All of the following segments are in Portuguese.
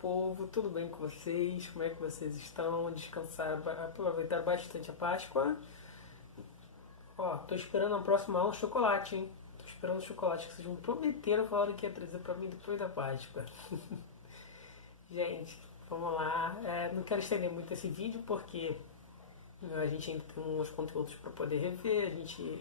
povo, tudo bem com vocês? Como é que vocês estão? Descansaram, aproveitaram bastante a Páscoa? Ó, tô esperando a próxima aula chocolate, hein? Tô esperando o chocolate que vocês me prometeram, falaram que ia trazer pra mim depois da Páscoa. Gente, vamos lá. Não quero estender muito esse vídeo porque a gente ainda tem uns conteúdos para poder rever.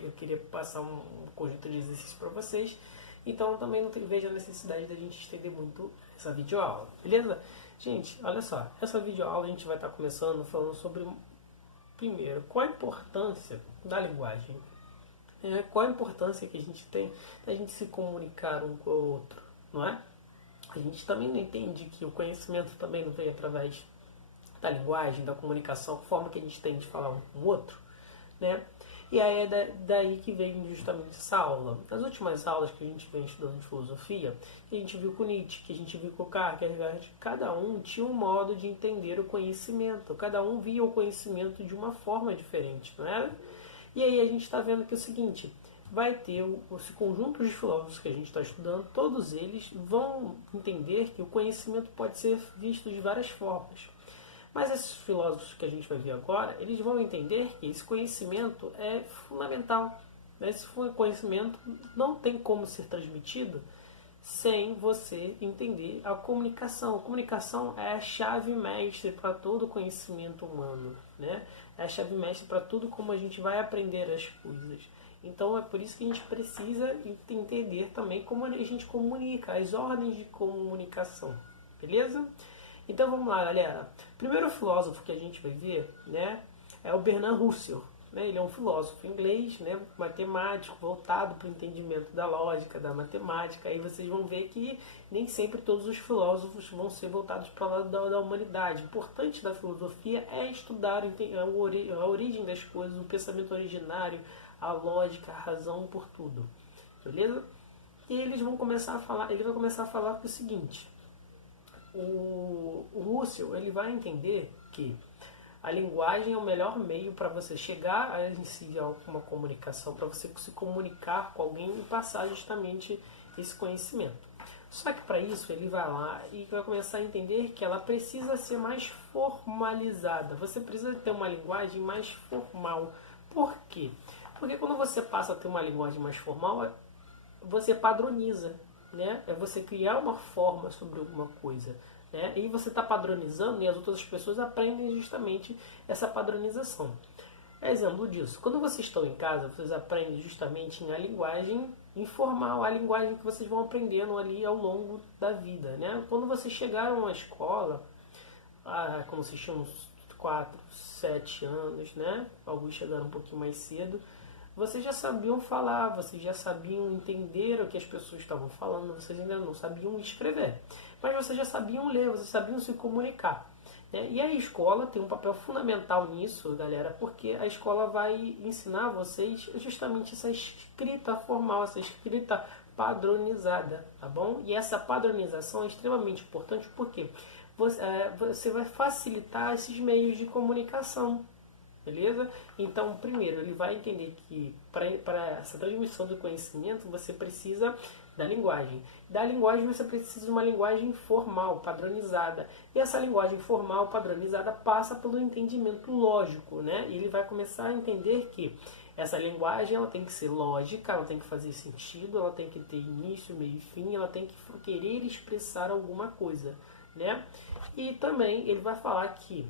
Eu queria passar um conjunto de exercícios para vocês. Então também não vejo a necessidade da gente estender muito essa videoaula, beleza? Gente, olha só, essa videoaula a gente vai estar começando falando sobre, primeiro, qual a importância da linguagem. Qual a importância que a gente tem da gente se comunicar um com o outro, não é? A gente também não entende que o conhecimento também não vem através da linguagem, da comunicação, a forma que a gente tem de falar um com o outro, né? E aí é daí que vem justamente essa aula. Nas últimas aulas que a gente vem estudando de filosofia, a gente viu com Nietzsche, que a gente viu com Kierkegaard, cada um tinha um modo de entender o conhecimento, cada um via o conhecimento de uma forma diferente, não era? E aí a gente está vendo que é o seguinte, vai ter esse conjunto de filósofos que a gente está estudando, todos eles vão entender que o conhecimento pode ser visto de várias formas. Mas esses filósofos que a gente vai ver agora, eles vão entender que esse conhecimento é fundamental. Esse conhecimento não tem como ser transmitido sem você entender a comunicação. A comunicação é a chave mestre para todo o conhecimento humano, né? É a chave mestre para tudo como a gente vai aprender as coisas. Então é por isso que a gente precisa entender também como a gente comunica, as ordens de comunicação, beleza? Então vamos lá, galera. O primeiro filósofo que a gente vai ver, né, é o Bertrand Russell. Né? Ele é um filósofo inglês, né, matemático, voltado para o entendimento da lógica, da matemática. Aí vocês vão ver que nem sempre todos os filósofos vão ser voltados para o lado da humanidade. O importante da filosofia é estudar a origem das coisas, o pensamento originário, a lógica, a razão por tudo. Beleza? E eles vão começar a falar, ele vai começar a falar o seguinte. O Russell ele vai entender que a linguagem é o melhor meio para você chegar a iniciar uma comunicação, para você se comunicar com alguém e passar justamente esse conhecimento. Só que para isso ele vai lá e vai começar a entender que ela precisa ser mais formalizada. Você precisa ter uma linguagem mais formal. Por quê? Porque quando você passa a ter uma linguagem mais formal, você padroniza. Né? É você criar uma forma sobre alguma coisa. Né? E você está padronizando e as outras pessoas aprendem justamente essa padronização. Exemplo disso, quando vocês estão em casa, vocês aprendem justamente a linguagem informal, a linguagem que vocês vão aprendendo ali ao longo da vida. Né? Quando vocês chegaram à escola, como vocês tinham uns 4, 7 anos, né? Alguns chegaram um pouquinho mais cedo, vocês já sabiam falar, vocês já sabiam entender o que as pessoas estavam falando, vocês ainda não sabiam escrever. Mas vocês já sabiam ler, vocês sabiam se comunicar. Né? E a escola tem um papel fundamental nisso, galera, porque a escola vai ensinar vocês justamente essa escrita formal, essa escrita padronizada, tá bom? E essa padronização é extremamente importante porque você vai facilitar esses meios de comunicação. Beleza? Então, primeiro, ele vai entender que para essa transmissão do conhecimento você precisa da linguagem. Da linguagem você precisa de uma linguagem formal, padronizada. E essa linguagem formal, padronizada, passa pelo entendimento lógico. Né? E ele vai começar a entender que essa linguagem ela tem que ser lógica, ela tem que fazer sentido, ela tem que ter início, meio e fim, ela tem que querer expressar alguma coisa. Né? E também ele vai falar que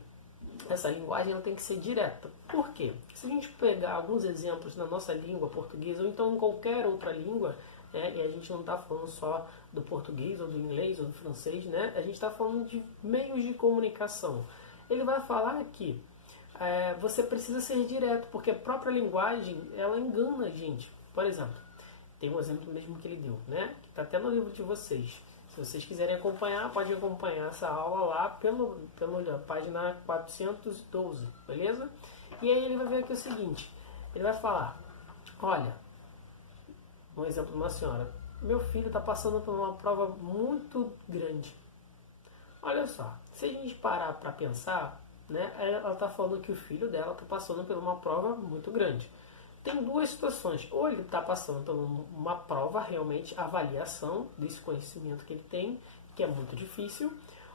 essa linguagem ela tem que ser direta. Por quê? Se a gente pegar alguns exemplos na nossa língua portuguesa ou então em qualquer outra língua, né, e a gente não está falando só do português ou do inglês ou do francês, né, a gente está falando de meios de comunicação. Ele vai falar que você precisa ser direto, porque a própria linguagem ela engana a gente. Por exemplo, tem um exemplo mesmo que ele deu, né, que está até no livro de vocês. Se vocês quiserem acompanhar, pode acompanhar essa aula lá pela página 412, beleza? E aí ele vai ver aqui o seguinte, ele vai falar, olha, um exemplo de uma senhora, meu filho está passando por uma prova muito grande. Olha só, se a gente parar para pensar, né, ela está falando que o filho dela está passando por uma prova muito grande. Tem duas situações. Ou ele está passando por uma prova, realmente, avaliação desse conhecimento que ele tem, que é muito difícil.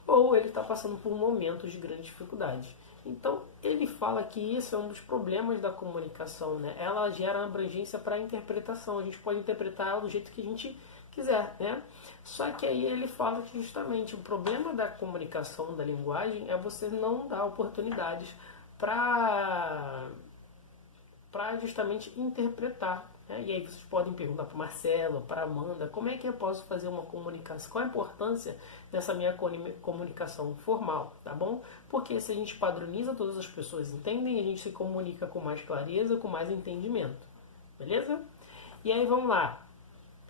ou ele está passando por momentos de grande dificuldade. Então, ele fala que esse é um dos problemas da comunicação, né? Ela gera abrangência para a interpretação. A gente pode interpretar ela do jeito que a gente quiser, né? Só que aí ele fala que justamente o problema da comunicação, da linguagem, é você não dar oportunidades para justamente interpretar. Né? E aí vocês podem perguntar para o Marcelo, para a Amanda, como é que eu posso fazer uma comunicação? Qual a importância dessa minha comunicação formal, tá bom? Porque se a gente padroniza, todas as pessoas entendem, a gente se comunica com mais clareza, com mais entendimento. Beleza? E aí vamos lá.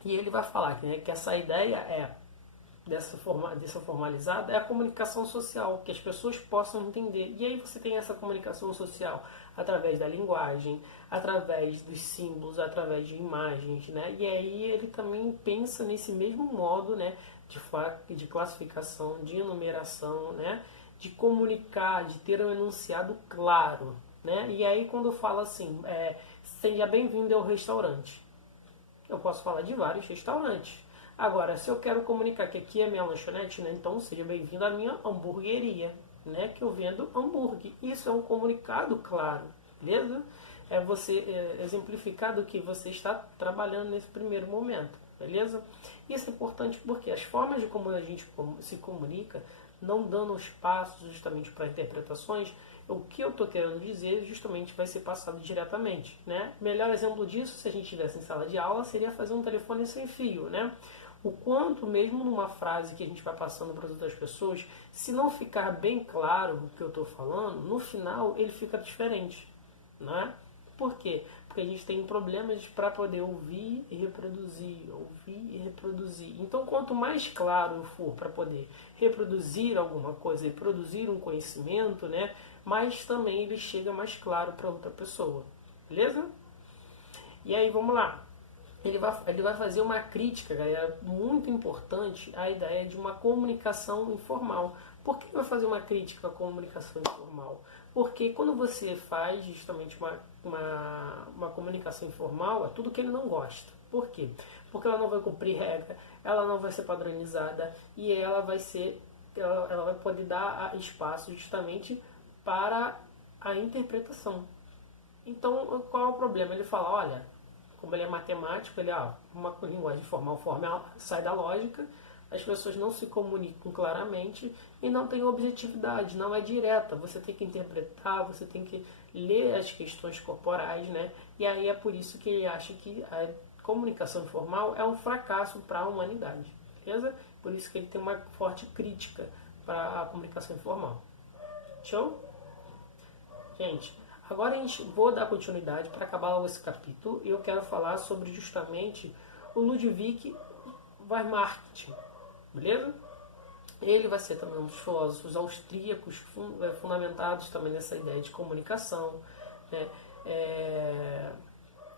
E ele vai falar que, né, que essa ideia dessa formalizada é a comunicação social, que as pessoas possam entender. E aí você tem essa comunicação social através da linguagem, através dos símbolos, através de imagens, né? E aí ele também pensa nesse mesmo modo, né, de classificação, de enumeração, né, de comunicar, de ter um enunciado claro, né? E aí quando eu falo assim, seja bem-vindo ao restaurante, eu posso falar de vários restaurantes. Agora, se eu quero comunicar que aqui é minha lanchonete, né, então seja bem-vindo à minha hamburgueria, né, que eu vendo hambúrguer. Isso é um comunicado claro, beleza? É você exemplificar do que você está trabalhando nesse primeiro momento, beleza? Isso é importante porque as formas de como a gente se comunica, não dando espaço justamente para interpretações, o que eu estou querendo dizer justamente vai ser passado diretamente, né? Melhor exemplo disso, se a gente estivesse em sala de aula, seria fazer um telefone sem fio, né? O quanto, mesmo numa frase que a gente vai passando para as outras pessoas, se não ficar bem claro o que eu estou falando, no final ele fica diferente, né? Por quê? Porque a gente tem problemas para poder ouvir e reproduzir, ouvir e reproduzir. Então, quanto mais claro eu for para poder reproduzir alguma coisa e produzir um conhecimento, né, mais também ele chega mais claro para outra pessoa. Beleza? E aí, vamos lá. Ele vai fazer uma crítica, galera, muito importante à ideia de uma comunicação informal. Por que vai fazer uma crítica à comunicação informal? Porque quando você faz justamente uma comunicação informal, é tudo que ele não gosta. Por quê? Porque ela não vai cumprir regra, ela não vai ser padronizada e ela vai poder dar espaço justamente para a interpretação. Então, qual é o problema? Ele fala, olha, como ele é matemático, uma linguagem formal sai da lógica, as pessoas não se comunicam claramente e não tem objetividade, não é direta. Você tem que interpretar, você tem que ler as questões corporais, né? E aí é por isso que ele acha que a comunicação informal é um fracasso para a humanidade, beleza? Por isso que ele tem uma forte crítica para a comunicação informal. Show? Gente, agora vou dar continuidade para acabar logo esse capítulo e eu quero falar sobre justamente o Ludwig Wehrmacht, beleza? Ele vai ser também um dos filósofos austríacos fundamentados também nessa ideia de comunicação, né?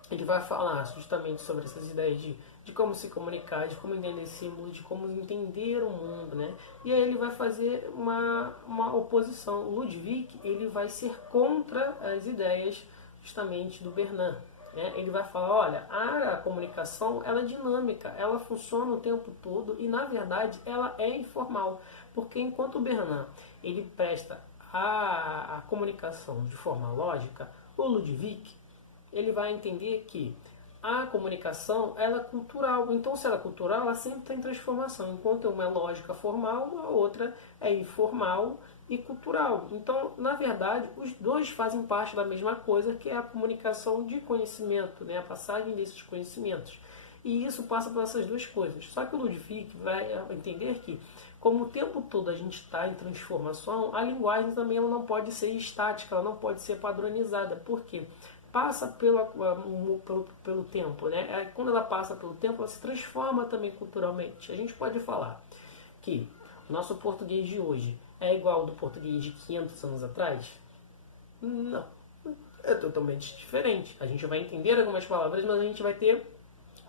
Ele vai falar justamente sobre essas ideias de como se comunicar, de como entender símbolos, de como entender o mundo, né? E aí ele vai fazer uma oposição. O Ludwig, ele vai ser contra as ideias justamente do Bernan, né? Ele vai falar, olha, a comunicação ela é dinâmica, ela funciona o tempo todo e na verdade ela é informal, porque enquanto o Bernan ele presta a comunicação de forma lógica, o Ludwig ele vai entender que a comunicação ela é cultural. Então, se ela é cultural, ela sempre está em transformação. Enquanto uma é lógica formal, a outra é informal e cultural. Então, na verdade, os dois fazem parte da mesma coisa, que é a comunicação de conhecimento, né? A passagem desses conhecimentos. E isso passa por essas duas coisas. Só que o Ludwig vai entender que, como o tempo todo a gente está em transformação, a linguagem também ela não pode ser estática, ela não pode ser padronizada. Por quê? Passa pelo tempo, né? Quando ela passa pelo tempo, ela se transforma também culturalmente. A gente pode falar que o nosso português de hoje é igual ao do português de 500 anos atrás? Não, é totalmente diferente. A gente vai entender algumas palavras, mas a gente vai ter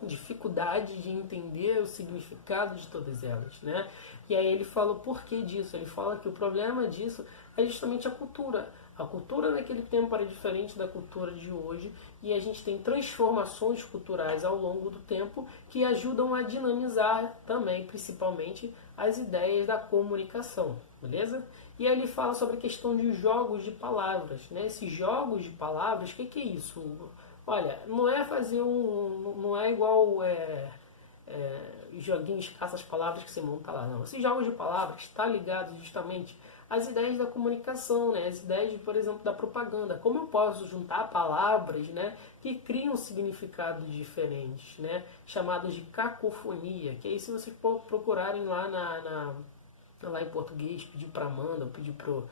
dificuldade de entender o significado de todas elas, né? E aí ele fala o porquê disso. Ele fala que o problema disso é justamente a cultura. A cultura naquele tempo era diferente da cultura de hoje e a gente tem transformações culturais ao longo do tempo que ajudam a dinamizar também, principalmente, as ideias da comunicação, beleza? E aí ele fala sobre a questão de jogos de palavras, né? Esses jogos de palavras, o que é isso, Hugo? Olha, não é fazer não é igual joguinhos caça-palavras que você monta lá, não. Esses jogos de palavras está ligado justamente às ideias da comunicação, né? As ideias, por exemplo, da propaganda. Como eu posso juntar palavras, né, que criam significados diferentes, né? Chamadas de cacofonia, que aí se vocês procurarem lá lá em português, pedir para Amanda, ou pedir pro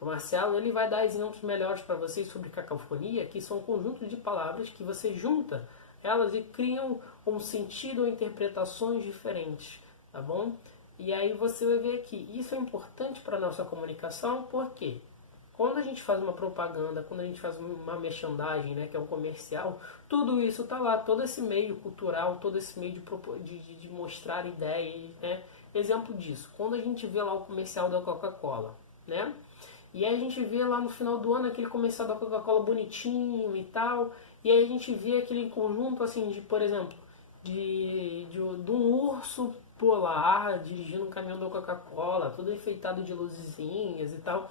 Marcelo, ele vai dar exemplos melhores para vocês sobre cacofonia, que são um conjunto de palavras que você junta elas e criam um sentido ou interpretações diferentes, tá bom? E aí você vai ver que isso é importante para a nossa comunicação, porque quando a gente faz uma propaganda, quando a gente faz uma merchandising, né, que é um comercial, tudo isso está lá, todo esse meio cultural, todo esse meio de mostrar ideias, né? Exemplo disso, quando a gente vê lá o comercial da Coca-Cola, né? E aí a gente vê lá no final do ano aquele comercial da Coca-Cola bonitinho e tal, e aí a gente vê aquele conjunto assim de, por exemplo, de um urso polar dirigindo um caminhão da Coca-Cola, todo enfeitado de luzinhas e tal.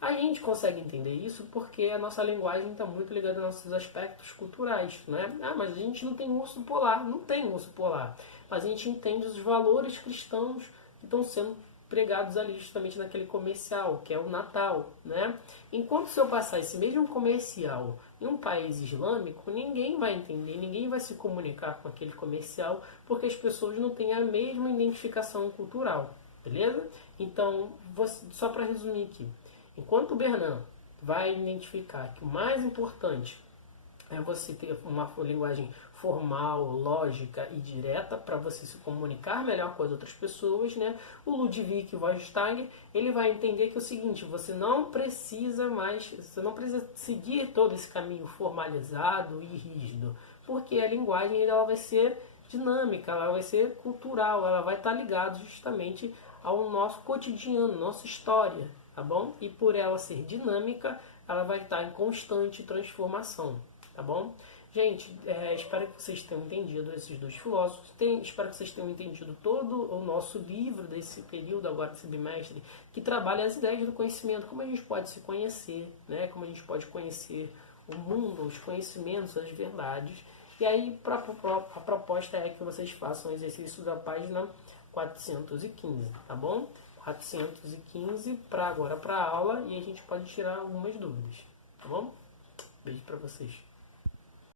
A gente consegue entender isso porque a nossa linguagem está muito ligada aos nossos aspectos culturais, né? Ah, mas a gente não tem urso polar. Não tem urso polar. Mas a gente entende os valores cristãos que estão sendo pregados ali justamente naquele comercial, que é o Natal, né? Enquanto se eu passar esse mesmo comercial em um país islâmico, ninguém vai entender, ninguém vai se comunicar com aquele comercial, porque as pessoas não têm a mesma identificação cultural, beleza? Então, só para resumir aqui, enquanto o Bernan vai identificar que o mais importante é você ter uma linguagem formal, lógica e direta para você se comunicar melhor com as outras pessoas, né? O Ludwig Wittgenstein, ele vai entender que é o seguinte, você não precisa seguir todo esse caminho formalizado e rígido, porque a linguagem ela vai ser dinâmica, ela vai ser cultural, ela vai estar ligada justamente ao nosso cotidiano, nossa história, tá bom? E por ela ser dinâmica, ela vai estar em constante transformação, tá bom? Gente, espero que vocês tenham entendido esses dois filósofos. Espero que vocês tenham entendido todo o nosso livro desse período, agora desse bimestre, que trabalha as ideias do conhecimento, como a gente pode se conhecer, né? Como a gente pode conhecer o mundo, os conhecimentos, as verdades. E aí, a proposta é que vocês façam o exercício da página 415, tá bom? 415 para agora para a aula e a gente pode tirar algumas dúvidas, tá bom? Beijo para vocês.